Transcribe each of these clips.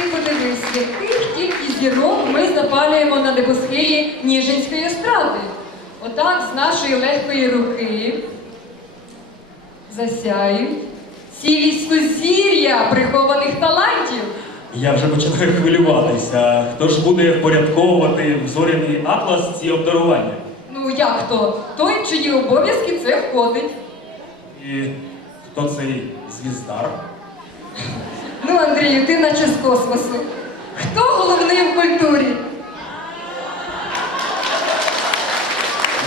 Ти подивись, яких тільки зірок ми запалюємо на небосхилі Ніжинської естради. Отак з нашої легкої руки засяють цілі сузір'я прихованих талантів. Я вже починаю хвилюватися. Хто ж буде впорядковувати в зоряний атлас ці обдарування? Ну як то? Той, в чиї обов'язки це входить. І хто цей звіздар? Ну, Андрію, ти наче з космосу. Хто головний в культурі?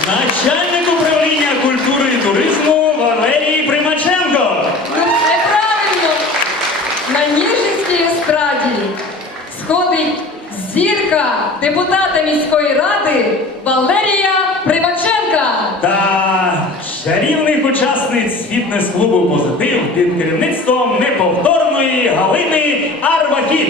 Начальник управління культури і туризму Валерій Примаченко. Ну, все правильно. На Ніжинській естраді сходить зірка депутата міської ради Валерія фітнес-клубу Позитив під керівництвом неповторної Галини Арбаків.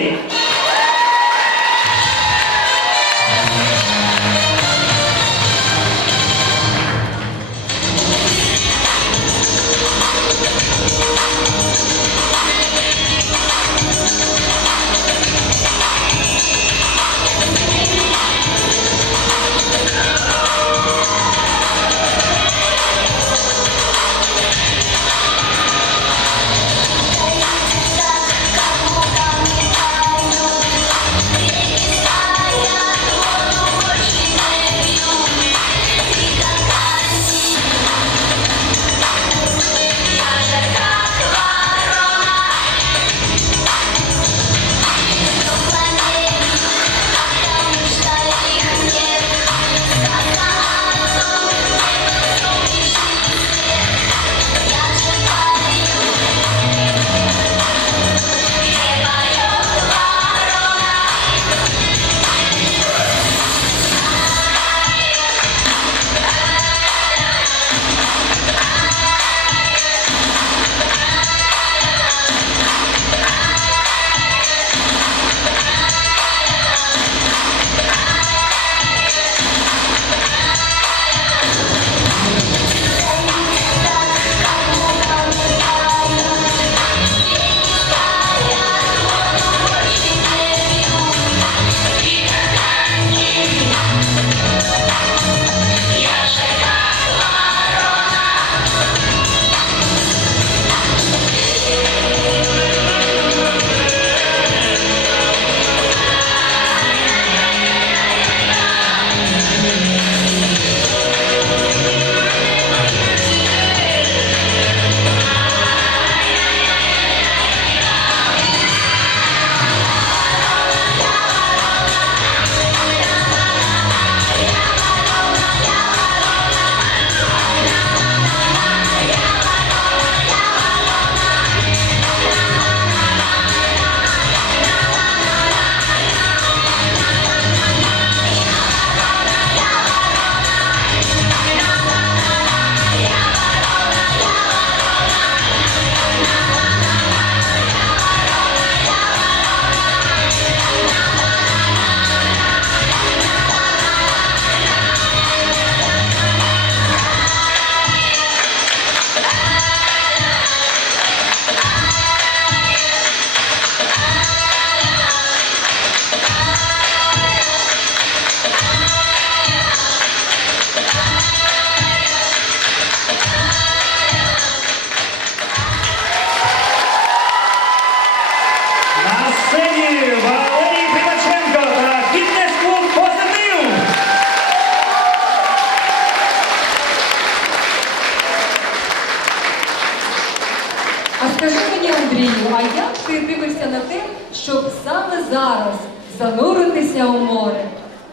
А як ти дивишся на те, щоб саме зараз зануритися у море?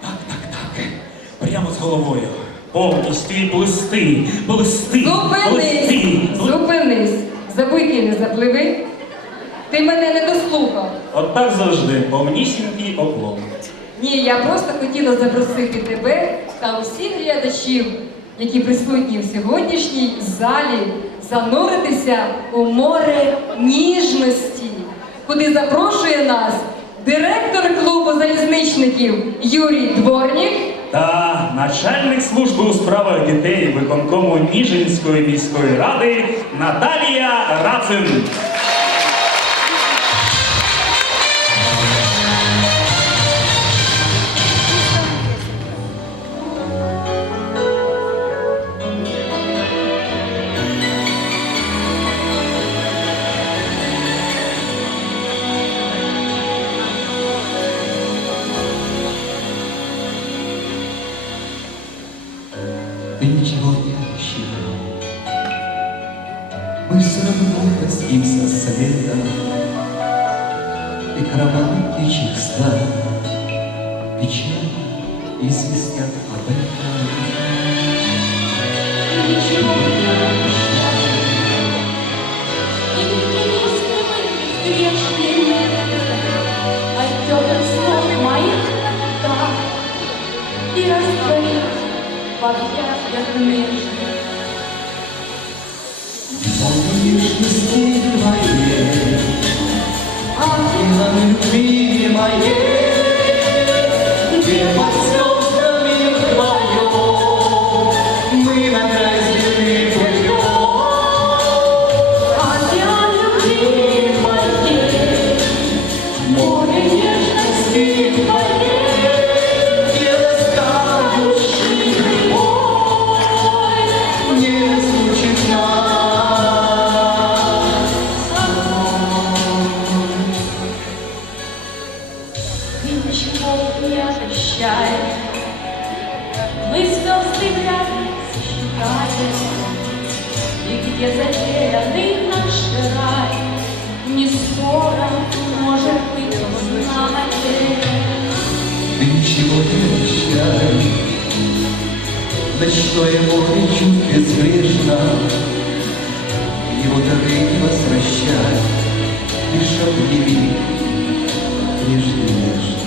Так, так, так. Прямо з головою. Повністю і плисти, плисти, Зупинись! плисти. Зупинись! Буйки не запливи. Ти мене не дослухав. От так завжди, повнісінький оплом. Ні, я просто хотіла запросити тебе та усіх глядачів, які присутні в сьогоднішній залі, зануритися у море ніжності, куди запрошує нас директор клубу залізничників Юрій Дворнік Та начальник служби у справах дітей виконкому Ніжинської міської ради Наталія Рацин. да ничего не общего. Мы все равно простимся со совета И караван птичьих стад Печально известят об этом. Ничего не общего. Моих, да, и растворить в. Нежных. Он нежности твоей, Ангелом любви моей, Где под Ночное море чувств безбрежно, Его дары не возвращай, Лишь обними прежде нежно.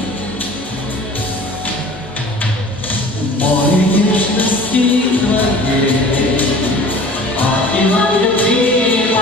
Море нежности твоей, Ангелом любви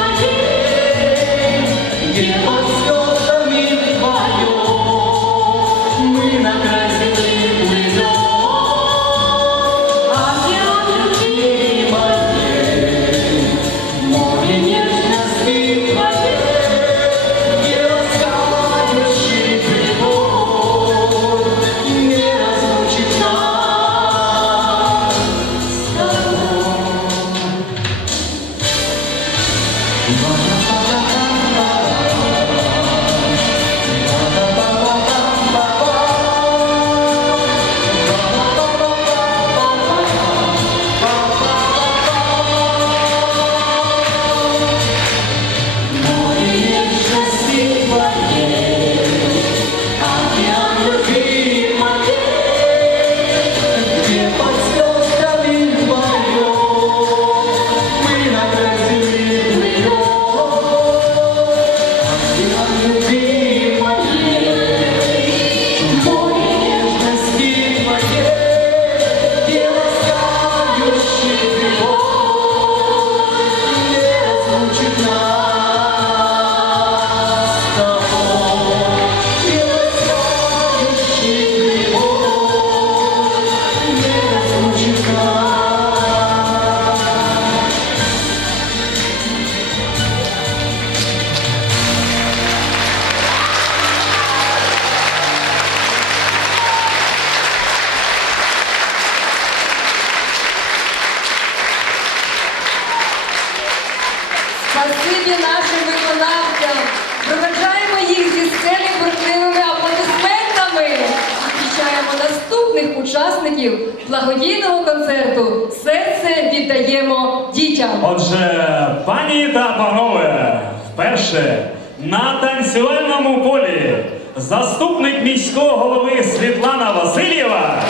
учасників благодійного концерту Серце віддаємо дітям. Отже, пані та панове, вперше на танцювальному полі заступник міського голови Світлана Васильєва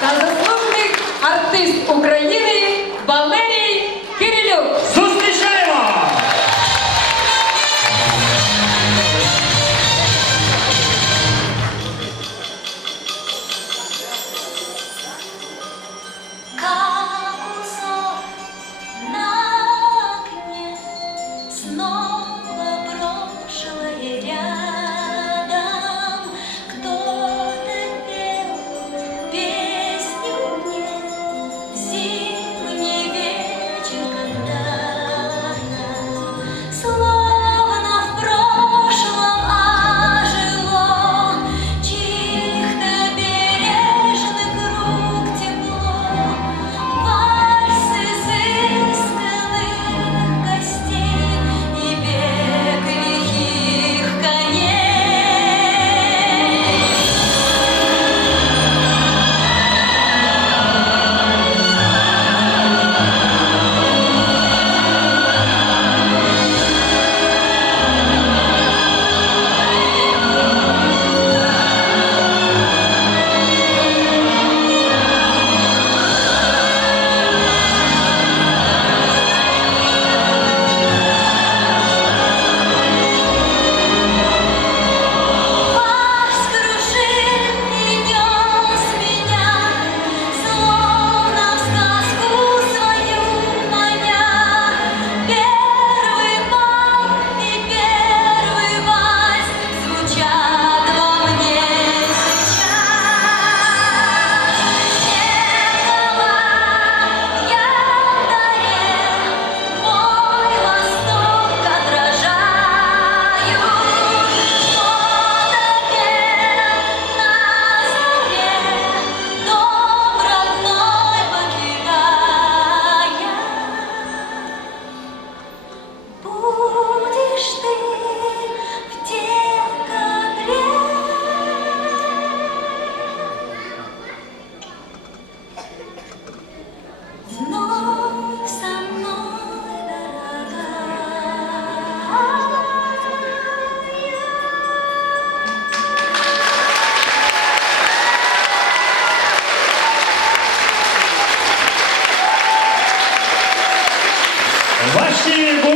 та заступник артист України Валерій. Bastigo!